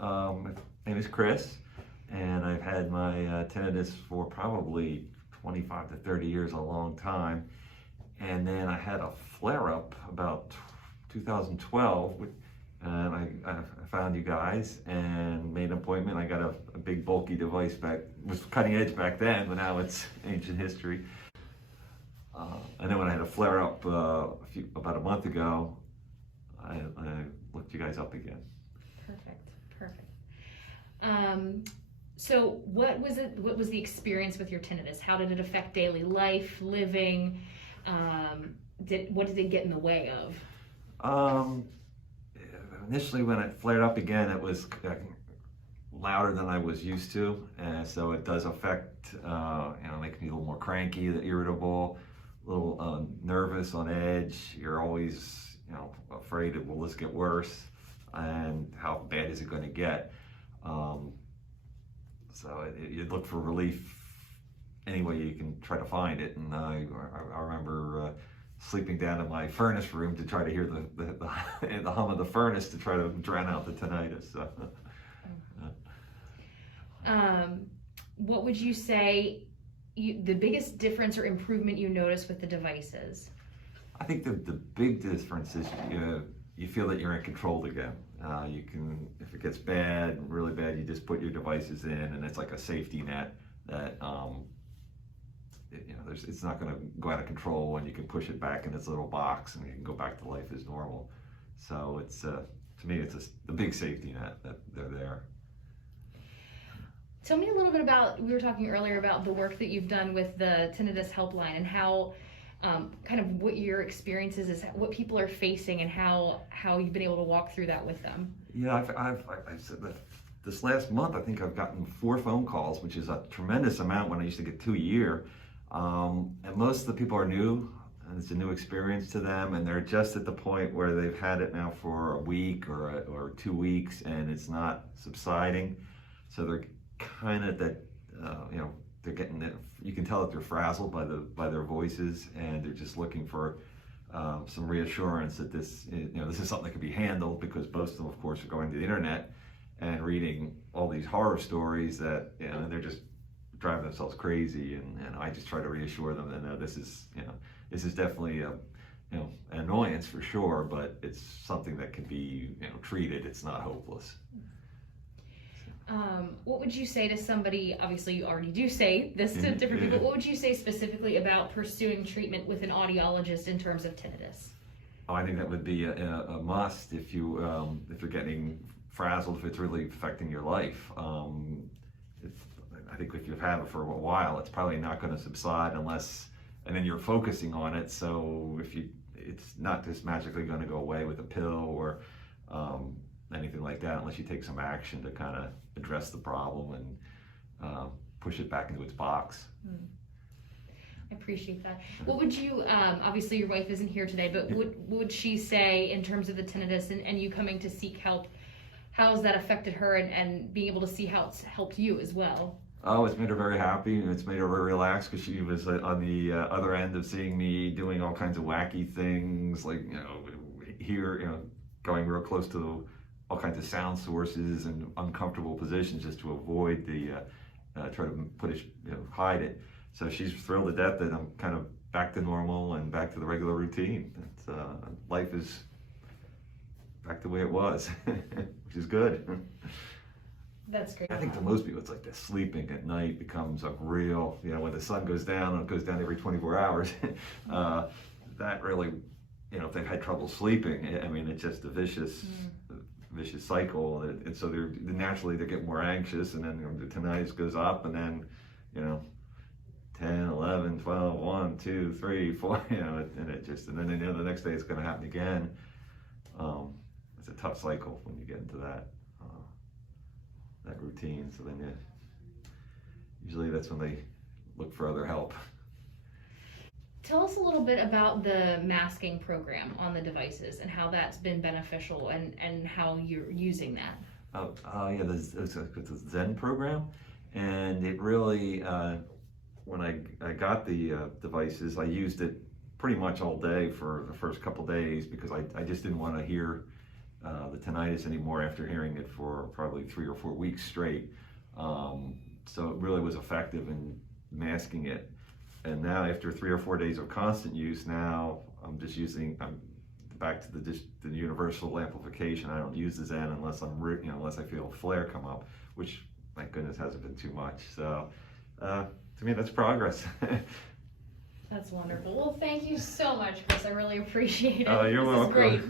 My name is Chris, and I've had my tinnitus for probably 25 to 30 years, a long time. And then I had a flare-up about 2012, and I found you guys and made an appointment. I got a big bulky device back, it was cutting edge back then, but now it's ancient history. And then when I had a flare-up about a month ago, I looked you guys up again. Perfect. So what was it? What was the experience with your tinnitus? How did it affect daily life, living? What did it get in the way of? Initially, when it flared up again, it was louder than I was used to, and so it does affect, makes me a little more cranky, irritable, a little nervous, on edge. You're always, afraid it will this get worse, and how bad is it going to get? So you look for relief any way you can try to find it, and I remember sleeping down in my furnace room to try to hear the hum of the furnace to try to drown out the tinnitus. So. What would you say the biggest difference or improvement you notice with the devices? I think the big difference is you feel that you're in control again. You can, if it gets bad, really bad, you just put your devices in, and it's like a safety net that it's not going to go out of control, and you can push it back in its little box, and you can go back to life as normal. So it's to me, it's the big safety net that they're there. Tell me a little bit about, we were talking earlier about the work that you've done with the Tinnitus Helpline, and how kind of what your experiences is, what people are facing, and how you've been able to walk through that with them. Yeah, I've said that this last month, I think I've gotten 4 phone calls, which is a tremendous amount when I used to get 2 a year. And most of the people are new, and it's a new experience to them, and they're just at the point where they've had it now for a week or 2 weeks, and it's not subsiding. So they're kind of that, they're getting it. You can tell that they're frazzled by their voices, and they're just looking for some reassurance that this is something that can be handled, because most of them, of course, are going to the internet and reading all these horror stories that, and they're just driving themselves crazy. And I just try to reassure them that this is definitely an annoyance for sure, but it's something that can be treated. It's not hopeless. What would you say to somebody, obviously you already do say this to different people, what would you say specifically about pursuing treatment with an audiologist in terms of tinnitus? Oh, I think that would be a must if you're getting frazzled, if it's really affecting your life. I think if you've had it for a while, it's probably not going to subside and then you're focusing on it. So it's not just magically going to go away with a pill or anything like that, unless you take some action to kind of address the problem and push it back into its box. I appreciate that. What would you, obviously your wife isn't here today, but what would she say in terms of the tinnitus and you coming to seek help? How has that affected her, and being able to see how it's helped you as well? Oh, it's made her very happy, and it's made her very relaxed, because she was on the other end of seeing me doing all kinds of wacky things, like, going real close to all kinds of sound sources and uncomfortable positions just to avoid try to hide it. So she's thrilled to death that I'm kind of back to normal and back to the regular routine. Life is back the way it was, which is good. That's great. I think for most people, it's like the sleeping at night becomes a real, when the sun goes down, and it goes down every 24 hours, that really, if they've had trouble sleeping, I mean, it's just a vicious cycle. And so naturally they get more anxious, and then the tinnitus goes up, and then, 10, 11, 12, 1, 2, 3, 4, and then the next day it's going to happen again. It's a tough cycle when you get into that routine. So then usually that's when they look for other help. Tell us a little bit about the masking program on the devices and how that's been beneficial, and how you're using that. It's a Zen program, and it really, when I got the devices, I used it pretty much all day for the first couple days, because I just didn't want to hear the tinnitus anymore after hearing it for probably 3 or 4 weeks straight. So it really was effective in masking it. And now after 3 or 4 days of constant use, now I'm back to the universal amplification. I don't use the Zen unless unless I feel a flare come up, which thank goodness hasn't been too much. So to me, that's progress. That's wonderful. Well, thank you so much, Chris. I really appreciate it. You're This is welcome. great.